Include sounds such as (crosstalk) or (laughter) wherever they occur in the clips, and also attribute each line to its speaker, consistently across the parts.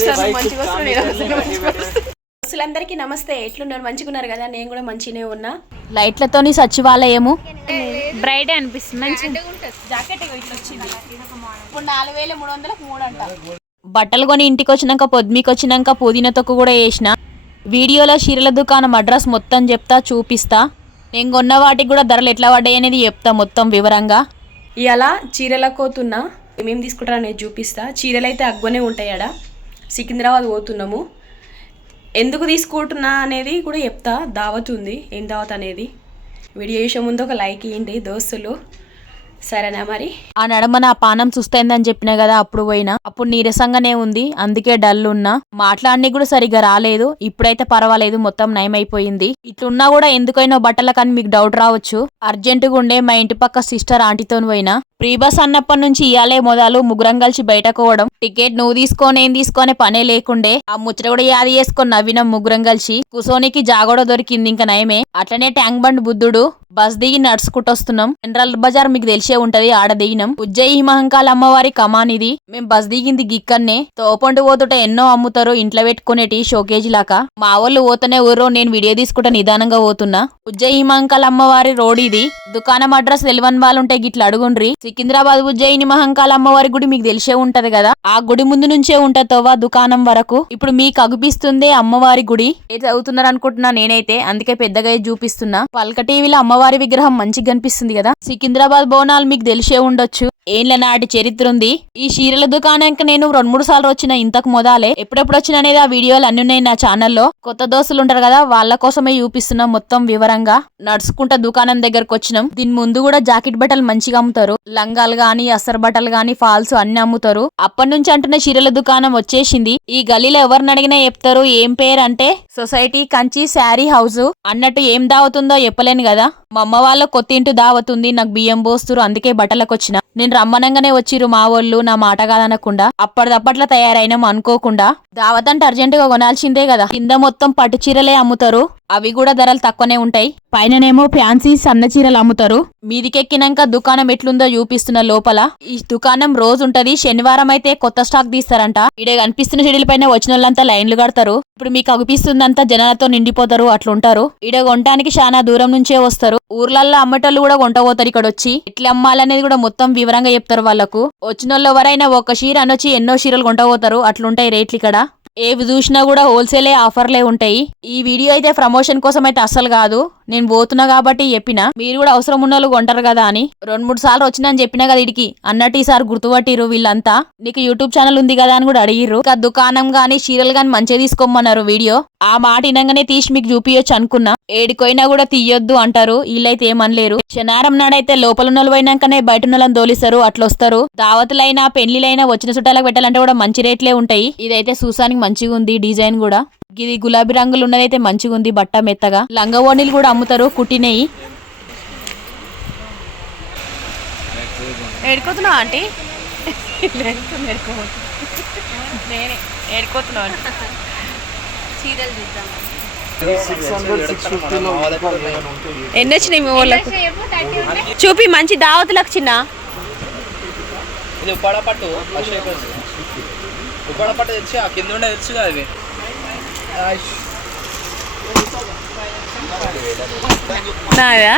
Speaker 1: ఒకసారి మంచిగా వస్తున్నావు, నేను ఒకసారి మంచిగా వస్తున్నా. అసలందరికీ నమస్తే ఎట్లున్నారు? మంచిగా ఉన్నారు కదా? నేను కూడా మంచిగానే ఉన్నా.
Speaker 2: లైట్లతోని సచివాలయము.
Speaker 3: బ్రైట్ అనిపిస్తుంది మంచి
Speaker 1: జాకెట్ ఇట్లా వచ్చింది. ఇప్పుడు నాలుగు వేల మూడు వందలకు మూడు అంట.
Speaker 2: బట్టలు కొని ఇంటికి వచ్చినాక పొద్దుమికి వచ్చినాక పుదీనా తొక్కు కూడా వేసిన. వీడియోలో చీరల దుకాణం అడ్రస్ మొత్తం చెప్తా చూపిస్తా. నేను కొన్న వాటికి కూడా ధరలు ఎట్లా పడ్డాయి అనేది చెప్తా మొత్తం వివరంగా.
Speaker 1: ఇలా చీరల కోతున్నా ఏమేమి తీసుకుంటారో అనేది చూపిస్తా. చీరలు అయితే అగ్గనే ఉంటాయి ఆడ సికింద్రాబాద్ పోతున్నాము. ఎందుకు తీసుకుంటున్నా అనేది కూడా చెప్తా. దావత్ ఉంది. ఏం దావత్ అనేది? వీడియో చేసే ముందు ఒక లైక్ ఇవ్వండి దోస్తులు. సరేనా మరి?
Speaker 2: ఆ నడమ నా పానం చూస్తైందని చెప్పిన కదా అప్పుడు పోయినా. అప్పుడు నీరసంగానే ఉంది. అందుకే డల్ ఉన్నా. మాట్లాడని కూడా సరిగ్గా రాలేదు. ఇప్పుడైతే పర్వాలేదు. మొత్తం నయమైపోయింది. ఇట్లున్నా కూడా ఎందుకైనా బట్టల కానీ మీకు డౌట్ రావచ్చు. అర్జెంటుగా ఉండే మా ఇంటి పక్క సిస్టర్ ఆంటీతో పోయినా. ప్రీ బస్ అన్నప్పటి నుంచి ఇయాలే మొదలు ముగ్గురం కలిసి బయటకోవడం టికెట్ నువ్వు తీసుకొని ఏం తీసుకొని పనే లేకుండే. ఆ ముచ్చట కూడా యాది చేసుకొని నవ్వినం ముగ్గురం కలిసి. కుసోనికి జాగోడ దొరికింది ఇంకా నయమే. అట్లనే ట్యాంక్ బండ్ బుద్ధుడు బస్ దిగి నడుచుకుంటూ వస్తున్నాం. జనరల్ బజార్ మీకు తెలిసే ఉంటది ఆడ దిగినాం. ఉజ్జయి మహంకాల అమ్మవారి కమాన్ ఇది మేము బస్ దిగింది గిక్కన్నే. తోపండు పోతుంటే ఎన్నో అమ్ముతారు ఇంట్లో పెట్టుకునేటి షోకేజ్ లాగా. మా వాళ్ళు పోతనే ఊర్రో నేను వీడియో తీసుకుంటా నిదానంగా పోతున్నా. ఉజ్జయి మహంకాల అమ్మవారి రోడ్ ఇది. దుకాణం అడ్రస్ తెలివని వాళ్ళు ఉంటే గిట్ల అడుగుండ్రి. సికింద్రాబాద్ ఉజ్జయిని మహంకాళ అమ్మవారి గుడి మీకు తెలిసే ఉంటది కదా? ఆ గుడి ముందు నుంచే ఉంటది తోవా దుకాణం వరకు. ఇప్పుడు మీకు అగుపిస్తుంది అమ్మవారి గుడి. ఏ చదువుతున్నారు అనుకుంటున్నా నేనైతే అందుకే పెద్దగా చూపిస్తున్నా. పల్క టీవీలో అమ్మవారి విగ్రహం మంచిగా కనిపిస్తుంది కదా? సికింద్రాబాద్ బోనాలు మీకు తెలిసే ఉండొచ్చు. ఏండ్ల నాటి చరిత్ర ఉంది ఈ చీరల దుకాణానికి నేను రెండు మూడు సార్లు వచ్చిన ఇంతకు మొదలే. ఎప్పుడెప్పుడు వచ్చిన అనేది ఆ వీడియోలు అన్ని ఉన్నాయి నా ఛానల్లో. కొత్త దోస్తులు ఉంటారు కదా వాళ్ళ కోసమే చూపిస్తున్నాం మొత్తం వివరంగా. నడుచుకుంటా దుకాణం దగ్గరకు వచ్చినాం. దీని ముందు కూడా జాకెట్ బట్టలు మంచిగా అమ్ముతారు. లంగాలు గాని అసర్ బట్టలు గాని ఫాల్స్ అన్ని అమ్ముతారు. అప్పటి నుంచి అంటున్న చీరల దుకాణం వచ్చేసింది. ఈ గలీలో ఎవరిని అడిగినా చెప్తారు ఏం పేరు అంటే? సొసైటీ కంచి శారీ హౌస్ అన్నట్టు ఏం దావతుందో చెప్పలేను కదా. మా అమ్మ వాళ్ళ కొత్త ఇంటి దావతుంది నాకు బియ్యం పోస్తురు అందుకే బట్టలకు వచ్చిన. నేను రమ్మనంగానే వచ్చిరు మా వాళ్ళు నా మాట కాదనకుండా. అప్పటిదప్పట్లా తయారైనాం అనుకోకుండా. దావతంటే అంటే అర్జెంట్గా కొనాల్సిందే కదా. కింద మొత్తం పట్టు చీరలే అమ్ముతారు. అవి కూడా ధరలు తక్కువనే ఉంటాయి. పైననేమో ఫ్యాన్సీ సన్న చీరలు అమ్ముతారు. మీదికెక్కినాక దుకాణం ఎట్లుందో చూపిస్తున్న లోపల ఈ దుకాణం రోజు ఉంటది. శనివారం అయితే కొత్త స్టాక్ తీస్తారంట. ఇడే కనిపిస్తున్న షెడ్యూల్ పైన వచ్చిన వాళ్ళంతా లైన్లు కడతారు. ఇప్పుడు మీకు అగుపిస్తుందంతా జనాలతో నిండిపోతారు అట్లుంటారు. ఇడ కొనడానికి చాలా దూరం నుంచే వస్తారు. ఊర్లల్లో అమ్మటోళ్ళు కూడా కొంట పోతారు ఇక్కడ వచ్చి ఎట్లా అమ్మాలనేది కూడా మొత్తం వివరంగా చెప్తారు వాళ్ళకు. వచ్చిన వాళ్ళు ఎవరైనా ఒక చీర అనొచ్చి ఎన్నో చీరలు కొంటపోతారు. అట్లుంటాయి రేట్లు ఇక్కడ. ఏవి చూసినా కూడా హోల్సేలే ఆఫర్లే ఉంటాయి. ఈ వీడియో అయితే ప్రమోషన్ కోసం అయితే అస్సలు కాదు. నేను పోతున్నా కాబట్టి చెప్పిన. మీరు కూడా అవసరం ఉన్న కొంటారు కదా అని. రెండు మూడు సార్లు వచ్చిందని చెప్పినా కదా ఇడికి. అన్నట్టు ఈసారి గుర్తుపట్టిరు వీళ్ళంతా. నీకు యూట్యూబ్ ఛానల్ ఉంది కదా అని కూడా అడిగిర్రు. ఇంకా దుకాణం గాని చీరలు గాని మంచిగా తీసుకోమన్నారు వీడియో. ఆ మాట ఇనంగానే తీసి మీకు చూపియొచ్చు అనుకున్నా. ఏడికోయినా కూడా తీయొద్దు అంటారు. వీళ్ళైతే ఏమనలేరు. శనారం నాడైతే లోపల ఉన్న పోయినాకనే బయట ఉన్న వాళ్ళని తోలిస్తారు వస్తారు దావతులైనా పెళ్ళిలైనా వచ్చిన చుట్టాలకు పెట్టాలంటే కూడా మంచి రేట్లే ఉంటాయి. ఇదైతే చూసానికి మంచిగా ఉంది డిజైన్ కూడా. ఇది గులాబీ రంగులు ఉన్నదైతే మంచిగా ఉంది బట్ట మెత్తగా. లంగా ఓణీలు కూడా అమ్ముతారు కుట్టినయి.
Speaker 1: ఏడుకోతున్నావు ఆంటీ? నేనే ఏడుకోతున్నావు అంటే చీరలు చూద్దాం. ఎన్ని వచ్చినాయి మీ వాళ్ళకు? చూపి మంచి దావతులకు చిన్న.
Speaker 4: ఉప్పాడ పట్టు తెచ్చి ఆ కింద ఉండే తెచ్చు కదా ఇవి
Speaker 1: నాదా.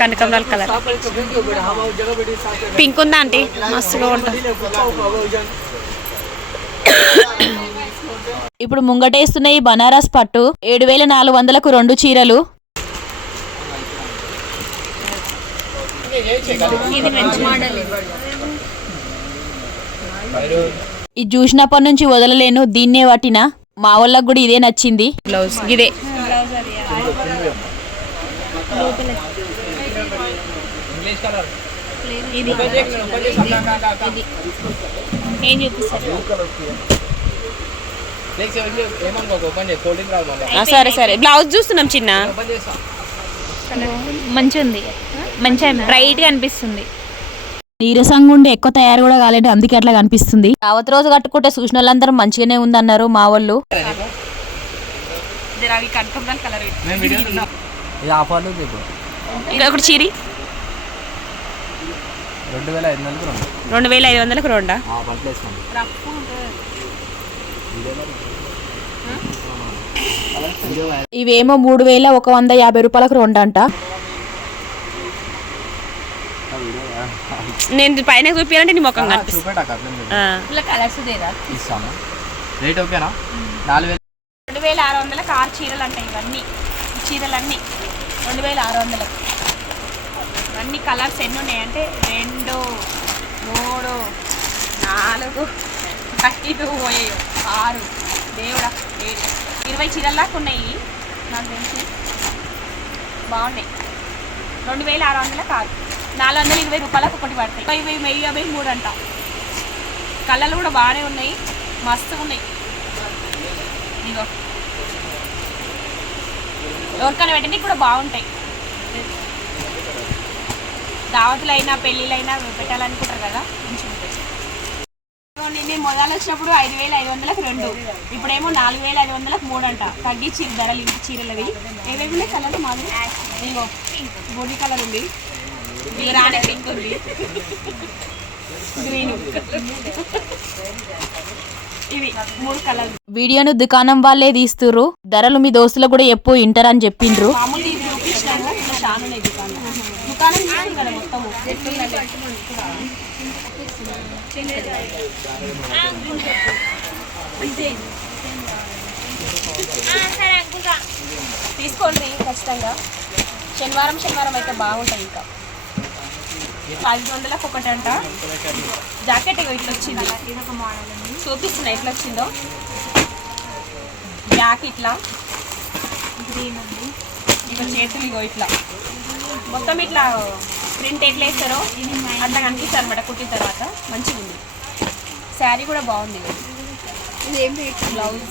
Speaker 1: కనకాంబరాల కలర్. పింక్ ఉందా ఆంటీ? మస్తుగా ఉంటుంది.
Speaker 2: ఇప్పుడు ముంగటేస్తున్న ఈ బనారస్ పట్టు ఏడు వేల నాలుగు వందలకు రెండు చీరలు.
Speaker 1: ఇది మంచి మోడల్
Speaker 2: ఇది చూసినప్పటి నుంచి వదలలేను. దీన్నే పట్టిన మా వాళ్ళకు కూడా ఇదే నచ్చింది.
Speaker 1: బ్లౌజ్ ఇదే. ఏం చూపిస్తారు? సరే సరే. బ్లౌజ్ చూస్తున్నాం చిన్న.
Speaker 3: మంచిగా ఉంది మంచిగా బ్రైట్గా అనిపిస్తుంది.
Speaker 2: నీరసంగా ఉండి ఎక్కువ తయారు కూడా కాలేదు అందుకే అట్లా కనిపిస్తుంది. రావత్ రోజు కట్టుకుంటే చూసిన వాళ్ళందరూ మంచిగానే ఉందన్నారు మా వాళ్ళు.
Speaker 1: ఒకటి చీరి.
Speaker 4: రెండు వేల ఐదు వందలకు రెండు.
Speaker 2: ఇవేమో మూడు వేల ఒక వంద యాభై రూపాయలకు రెండు
Speaker 1: నేను పైన చూపించాలంటే నీ ముఖం కనిపిస్తుంది.
Speaker 4: రేట్ ఓకేనా (laughs) నాలుగు వేలు.
Speaker 1: రెండు వేల ఆరు వందలకు ఆరు చీరలు అంటాయి ఇవన్నీ. ఈ చీరలన్నీ. రెండు వేల ఆరు వందలకు ఇవన్నీ కలర్స్ ఎన్ని ఉన్నాయంటే రెండు మూడు నాలుగు ఐదు పోయాయి ఆరు. దేవుడా ఏడు. ఇరవై చీరల దాకా ఉన్నాయి. నాకు తెలిసి. బాగున్నాయి. రెండు వేల ఆరు వందలకు ఆరు నాలుగు వందల ఇరవై రూపాయలకు ఒకటి పడతాయి. ఇరవై వెయ్యి యాభై మూడు అంట. కలర్లు కూడా బాగానే ఉన్నాయి. మస్తు ఉన్నాయి. ఇదిగో. ఎవరికైనా పెట్టడానికి కూడా బాగుంటాయి. దావతులైనా పెళ్ళిళ్ళైనా పెట్టాలనుకుంటారు కదా మంచిగా ఉంటాయి. నేను మొదలు వచ్చినప్పుడు ఐదు వేల ఐదు వందలకు రెండు. ఇప్పుడేమో నాలుగు వేల ఐదు వందలకు మూడు అంట. తగ్గించి ధరలు ఇంటి చీరలవి. ఏవేవి ఉన్నాయి కలర్ మాది ఇదిగో బోడీ కలర్ ఉంది.
Speaker 2: వీడియోను దుకాణం వాళ్ళే తీస్తుర్రు. ధరలు మీ దోస్తులకు కూడా ఎప్పు ఇంటరని చెప్పిండ్రు.
Speaker 1: తీసుకోండి ఖచ్చితంగా. శనివారం శనివారం అయితే బాగుంటుంది ఇంకా. ఐదు వందలకు ఒకటి అంట జాకెట్ ఇగో ఇట్లా వచ్చింది చూపిస్తున్నా ఎట్లా వచ్చిందో బ్యాక్ ఇట్లా. ఇగో చేతులు ఇగో ఇట్లా. మొత్తం ఇట్లా ప్రింట్ ఎట్లా వేస్తారో అట్లా కనిపిస్తారు అనమాట కుట్టిన తర్వాత. మంచిగా ఉంది శారీ కూడా బాగుంది. బ్లౌజ్?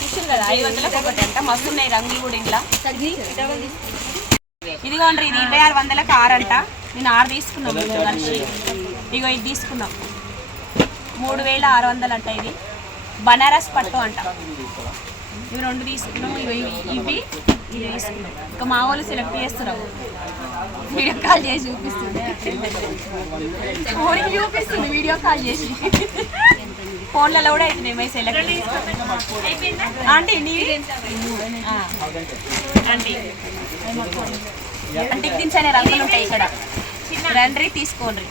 Speaker 1: చూసారు కదా ఐదు వందలకు ఒకటి అంట మస్తు ఉన్నాయి రంగులు కూడా ఇట్లా. ఇదిగోండి ఇది ఇరవై ఆరు వందలకు ఆరు అంట నేను ఆరు తీసుకున్నాం మేము కలిసి ఇగో ఇది తీసుకున్నాం. మూడు వేల ఆరు వందలు అంట ఇది. బనారస్ పట్టు అంట. ఇవి రెండు తీసుకున్నాం ఇవి ఇవి ఇవి ఇవి తీసుకున్నాం. ఇంకా మా వాళ్ళు సెలెక్ట్ చేస్తున్నాం వీడియో కాల్ చేసి చూపిస్తుంది. (laughs) చూపిస్తుంది వీడియో కాల్ చేసి. ఫోన్లలో కూడా అవుతున్నాయి మై సెలెక్ట్ ఆంటీ నీవి ఆ. ఆంటీ. అంటికి దించనే రంగులు ఉంటాయి ఇక్కడ. రండ్రి తీసుకోండి.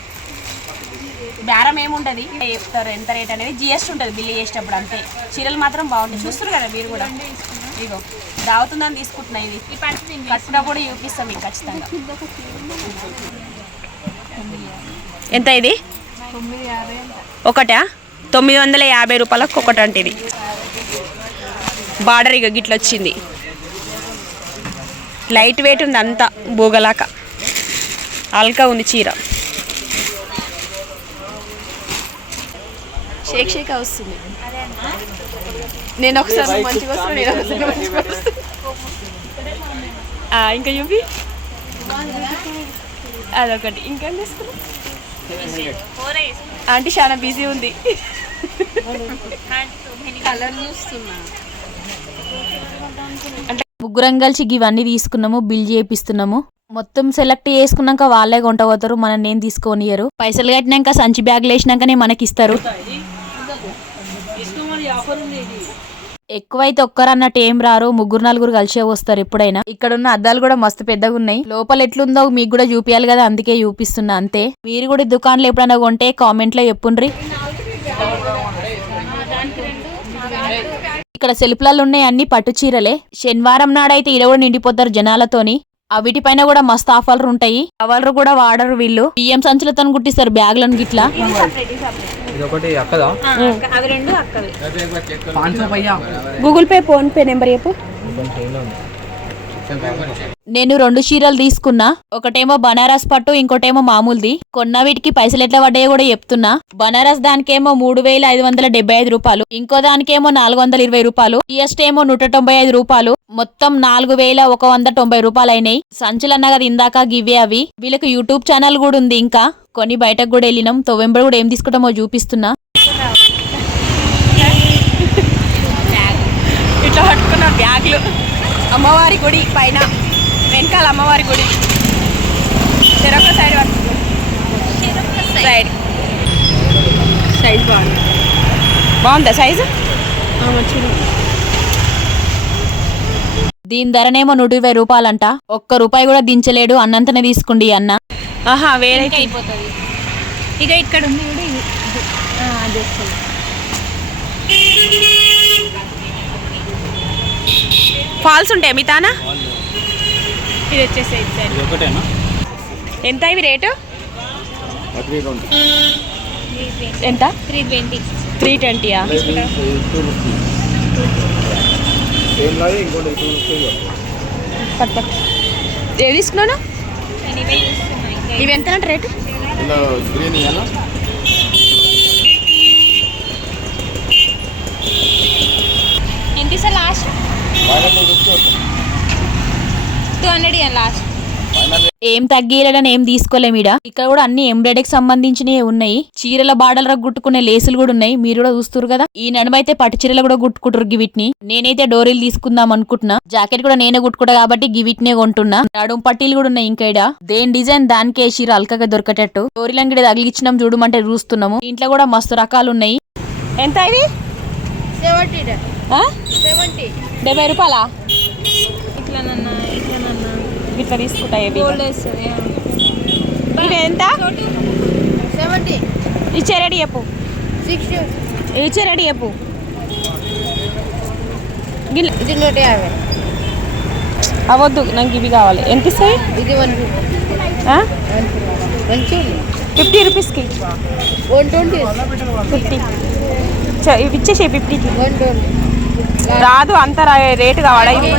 Speaker 1: బేరం ఏముంటది చెప్తారు ఎంత రేట్ అనేది జిఎస్టీ ఉంటుంది బిల్లు చేసేటప్పుడు అంతే. చీరలు మాత్రం బాగుంటాయి. చూస్తారు కదా మీరు కూడా? ఇగో దావుతుందని తీసుకుంటున్నా ఇది. కూడా చూపిస్తాం మీకు ఖచ్చితంగా. ఎంత ఇది? ఒకటా? తొమ్మిది వందల యాభై రూపాయలకు ఒకటి అంటే ఇది బార్డర్ ఇక గిట్ల వచ్చింది లైట్ వెయిట్ ఉంది అంతా బూగలాక. అల్కా ఉంది చీర. షేక్ షేక్ వస్తుంది. నేను ఒకసారి మంచిగా వస్తాను నేను ఒకసారి మంచిగా వస్తాను. ఆ, ఇంకా చూపి అదొకటి. ఇంకేం తీసుకున్నా ఆంటీ చాలా బిజీ ఉంది. కలర్ చూస్తున్నా.
Speaker 2: ముగ్గురం కలిసి ఇవన్నీ తీసుకున్నాము బిల్ చేపిస్తున్నాము. మొత్తం సెలెక్ట్ చేసుకున్నాక వాళ్ళే కొంట పోతారు మనం నేను తీసుకోనియరు పైసలు కట్టినాక సంచి బ్యాగ్లు వేసినాకనే మనకి ఇస్తారు ఎక్కువైతే ఒక్కరన్నట్టు ఏం రారు ముగ్గురు నలుగురు కలిసే వస్తారు ఎప్పుడైనా. ఇక్కడ ఉన్న అద్దాలు కూడా మస్తు పెద్దగా ఉన్నాయి లోపల ఎట్లుందో మీకు కూడా చూపియాలి కదా అందుకే చూపిస్తున్నా అంతే. మీరు కూడా దుకాణంలో ఎప్పుడైనా కొంటే కామెంట్లో చెప్పుండ్రి. ఇక్కడ సెల్ఫ్లలో ఉన్నాయి అన్ని పట్టు చీరలే. శనివారం నాడైతే ఈడ కూడా నిండిపోతారు జనాలతోని. ఆ వీటిపైన కూడా మస్తు ఆఫర్లు ఉంటాయి. కవర్లు కూడా వాడరు వీళ్ళు. బియ్యం సంచులతో కుట్టిస్తారు బ్యాగ్లను గిట్లా.
Speaker 1: Google Pay PhonePe number చెప్పు.
Speaker 2: నేను రెండు చీరలు తీసుకున్నా. ఒకటేమో బనారస్ పట్టు ఇంకోటేమో మామూలుది. కొన్న వీటికి పైసలు ఎట్లా పడ్డాయో కూడా చెప్తున్నా. బనారస్ దానికేమో మూడు వేల ఐదు వందల డెబ్బై ఐదు రూపాయలు. ఇంకో దానికేమో నాలుగు వందల ఇరవై రూపాయలు. జిఎస్టీ ఏమో నూట తొంభై ఐదు రూపాయలు. మొత్తం నాలుగు వేల ఒక వంద తొంభై రూపాయలు అయినాయి సంచులు అన్న కదా ఇందాక గివ్వే అవి. వీళ్ళకి యూట్యూబ్ ఛానల్ కూడా ఉంది ఇంకా. కొన్ని బయటకు కూడా వెళ్ళినాం. తొవెంబర్ కూడా ఏం తీసుకుంటామో చూపిస్తున్నా.
Speaker 1: ఇట్లా పట్టుకున్న బ్యాగ్లు. అమ్మవారి గుడి పైన వెనకాల అమ్మవారి గుడి. చెరొక సైడ్ సైడ్ సైజ్ బాగుంది. బాగుందా సైజు
Speaker 2: దీని ధరనేమో నూట ఇరవై రూపాయలంట. ఒక్క రూపాయి కూడా దించలేడు అన్నంతనే తీసుకోండి అన్న.
Speaker 1: ఆహా వేరే
Speaker 3: అయిపోతుంది. ఇక ఇక్కడ ఉంది కూడా ఇది ఇది. ఆ, అది వస్తుంది
Speaker 1: ఫాల్స్ ఉంటాయి మీ తానా?
Speaker 3: ఇది వచ్చేసి
Speaker 1: ఎంత ఇవి రేటు? ఎంత?
Speaker 3: Three twenty.
Speaker 1: త్రీ ట్వంటీయా? ఏవి తీసుకున్నాను?
Speaker 3: ఇవే
Speaker 1: ఎంత రేటు?
Speaker 5: గ్రీన్ ఇయ్యాలా?
Speaker 3: ఎంత ఇస్తా లాస్ట్? Two hundred last.
Speaker 2: ఏం తగ్గేయాలని ఏం తీసుకోలేమిడ ఇక్కడ కూడా అన్ని ఎంబ్రాయిడరీకి సంబంధించినవి ఉన్నాయి. చీరల బార్డర్ గుట్టుకునే లేసులు కూడా ఉన్నాయి. మీరు కూడా చూస్తారు కదా. ఈ నడుమ అయితే పట్టు చీరలు కూడా గుట్టుకుంటారు గివిట్ని నేనైతే డోరీలు తీసుకుందాం అనుకుంటున్నా. జాకెట్ కూడా నేనే గుట్టుకుంటా కాబట్టి గివిట్నే కొంటున్నా. నడుము పట్టీలు కూడా ఉన్నాయి ఇంకా ఈడ. దేని డిజైన్ దానికే చీర అల్కగా దొరకటట్టు. డోరీలు అంగడి తగిలిచ్చినాం చూడమంటే చూస్తున్నాము. ఇంట్లో కూడా మస్తు రకాలు ఉన్నాయి.
Speaker 1: ఎంత ఇవి?
Speaker 3: సెవెంటీ
Speaker 1: డెబ్బై రూపాయలా?
Speaker 3: ఇట్లా ఇట్లా
Speaker 1: ఇట్లా తీసుకుంటా ఇవి ఎంత?
Speaker 3: సెవెంటీ
Speaker 1: ఇచ్చే రెడీ చెప్పు. ఇచ్చే రెడీ చెప్పు. గిల్
Speaker 3: ఇది నూట యాభై.
Speaker 1: అవద్దు నాకు ఇవి కావాలి. ఎంత ఇస్తాయి?
Speaker 3: ఇది వన్
Speaker 1: ఫిఫ్టీ రూపీస్కి.
Speaker 3: One twenty.
Speaker 1: ఫిఫ్టీ. ఇవి ఇచ్చేసి ఫిఫ్టీకి.
Speaker 3: One twenty.
Speaker 1: రాదు అంత రా- రేటు కావాలా ఇవి?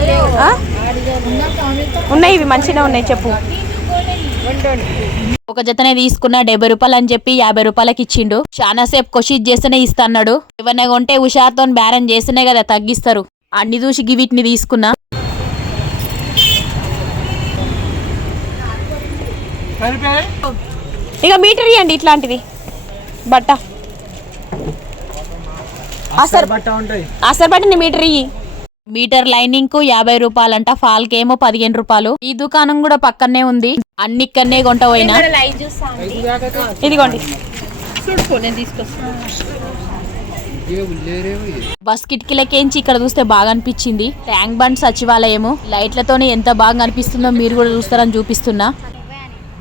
Speaker 1: ఉన్నాయి ఇవి మంచిగా ఉన్నాయి చెప్పు.
Speaker 2: ఒక జతనే తీసుకున్న డెబ్బై రూపాయలు అని చెప్పి యాభై రూపాయలకి ఇచ్చిండు. చాలా సేపు కొషిష్ చేస్తేనే ఇస్తాడు ఏమన్నా కొంటే హుషార్తో బేరం చేస్తేనే కదా తగ్గిస్తారు. అన్ని చూసి గివిటిని తీసుకున్నా.
Speaker 1: ఇక మీటర్ ఇవ్వండి ఇట్లాంటిది. బట్ట. అసర్ మీటర్ ఇయ్యి.
Speaker 2: మీటర్ లైనింగ్కు యాభై రూపాయలంట ఫాల్ కేమో పదిహేను రూపాయలు ఈ దుకాణం కూడా పక్కనే ఉంది అన్ని ఇక్కడనే కొంట పోయినా.
Speaker 1: ఇదిగోండి.
Speaker 3: చూడుకో నేను తీసుకొస్తాను
Speaker 2: బస్ కిటికీలకేంచి ఇక్కడ చూస్తే బాగా అనిపించింది ట్యాంక్ బండ్ సచివాలయము. లైట్లతోనే ఎంత బాగా కనిపిస్తుందో మీరు కూడా చూస్తారని చూపిస్తున్నా.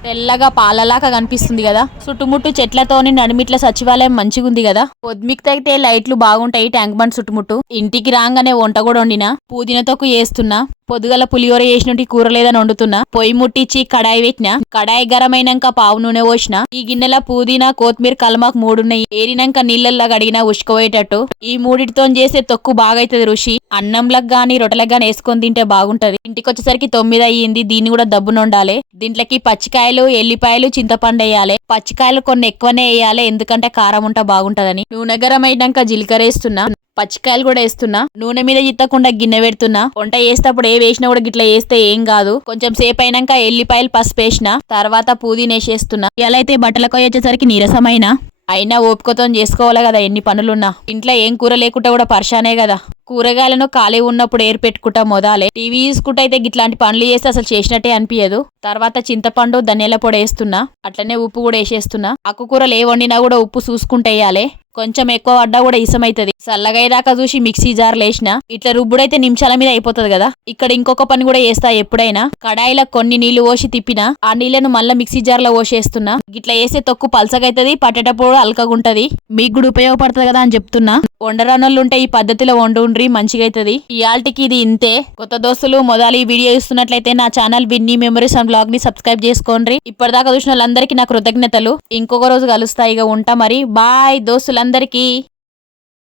Speaker 2: తెల్లగా పాలలాగా కనిపిస్తుంది కదా. చుట్టుముట్టు చెట్లతోని నడిమిట్ల సచివాలయం మంచిగా ఉంది కదా. పొద్దుమికి తగితే లైట్లు బాగుంటాయి ట్యాంక్ బండ్ చుట్టుముట్టు. ఇంటికి రాగానే వంట కూడా వండినా. పుదీనతోకు వేస్తున్నా పొద్దుగల పులిహోర చేసినట్టు కూర లేదని వండుతున్నా. పొయ్యి ముట్టించి కడాయి పెట్టిన కడాయి గరమైనాక పావు నూనె పోసిన ఈ గిన్నెల పుదీనా కొత్తిమీర కలమాకు మూడున్నాయి. ఏరినాక నీళ్ళల్లా కడిగినా ఉష్కపోయేటట్టు ఈ మూడిటితో చేసే తొక్కు బాగైతుంది రుచి అన్నంలకు గాని రొట్టెలకు గాని వేసుకొని తింటే బాగుంటది. ఇంటికి వచ్చేసరికి తొమ్మిది అయ్యింది దీన్ని కూడా దబ్బున ఉండాలి దీంట్లోకి పచ్చికాయలు ఎల్లిపాయలు చింతపండు వేయాలి. పచ్చికాయలు కొన్ని ఎక్కువనే వేయాలి ఎందుకంటే కారం ఉంటే బాగుంటదని. నూనె గరం అయినాక జీలకర్ర వేస్తున్నా. పచ్చికాయలు కూడా వేస్తున్నా. నూనె మీద ఇత్తకుండా గిన్నె పెడుతున్నా. వంట చేసేటప్పుడు ఏ వేసినా కూడా గిట్ల వేస్తే ఏం కాదు. కొంచెం సేపు అయినాక ఎల్లిపాయలు పసుపు వేసిన తర్వాత పుదీనా వేసేస్తున్నా. ఎలా అయితే బట్టలకు వచ్చేసరికి నీరసమైన? అయినా ఓపికతో చేసుకోవాలి కదా ఎన్ని పనులున్నా. ఇంట్లో ఏం కూర లేకుండా కూడా పర్షానే కదా. కూరగాయలను ఖాళీ ఉన్నప్పుడు ఏరు పెట్టుకుంటా మొదాలే. టీవీ చూసుకుంటా అయితే ఇట్లాంటి పనులు చేస్తే అసలు చేసినట్టే అనిపించదు తర్వాత చింతపండు ధనియాల పొడి వేస్తున్నా. అట్లనే ఉప్పు కూడా వేసేస్తున్నా. ఆకుకూరలు ఏ వండినా కూడా ఉప్పు చూసుకుంటే వేయాలి. కొంచెం ఎక్కువ పడ్డా కూడా ఇసమైతది. చల్లగయ్యేదాకా చూసి మిక్సీ జార్ లేసిన ఇట్లా రుబ్బుడైతే నిమిషాల మీద అయిపోతది కదా. ఇక్కడ ఇంకొక పని కూడా చేస్తా ఎప్పుడైనా. కడాయిలో కొన్ని నీళ్ళు పోసి తిప్పినా ఆ నీళ్ళను మళ్ళీ మిక్సీ జార్లో పోసేస్తున్నా. ఇట్లా వేస్తే తొక్కు పలసగైతుంది పట్టేటప్పుడు అల్కగుంటది. మీకు కూడా ఉపయోగపడుతుంది కదా అని చెప్తున్నా. వండరానోళ్ళు ఉంటే ఈ పద్ధతిలో వండుండ్రి మంచిగా అవుతుంది ఇయాల్టికి ఇది ఇంతే. కొత్త దోస్తులు మొదలు ఈ వీడియో ఇస్తున్నట్లయితే నా ఛానల్ విన్నీ మెమరీస్ అండ్ బ్లాగ్ని సబ్స్క్రైబ్ చేసుకోండి ఇప్పటిదాకా చూసిన వాళ్ళందరికీ నా కృతజ్ఞతలు. ఇంకొక రోజు కలుస్తాయి ఇక ఉంటా మరి. బాయ్ దోస్తులందరికీ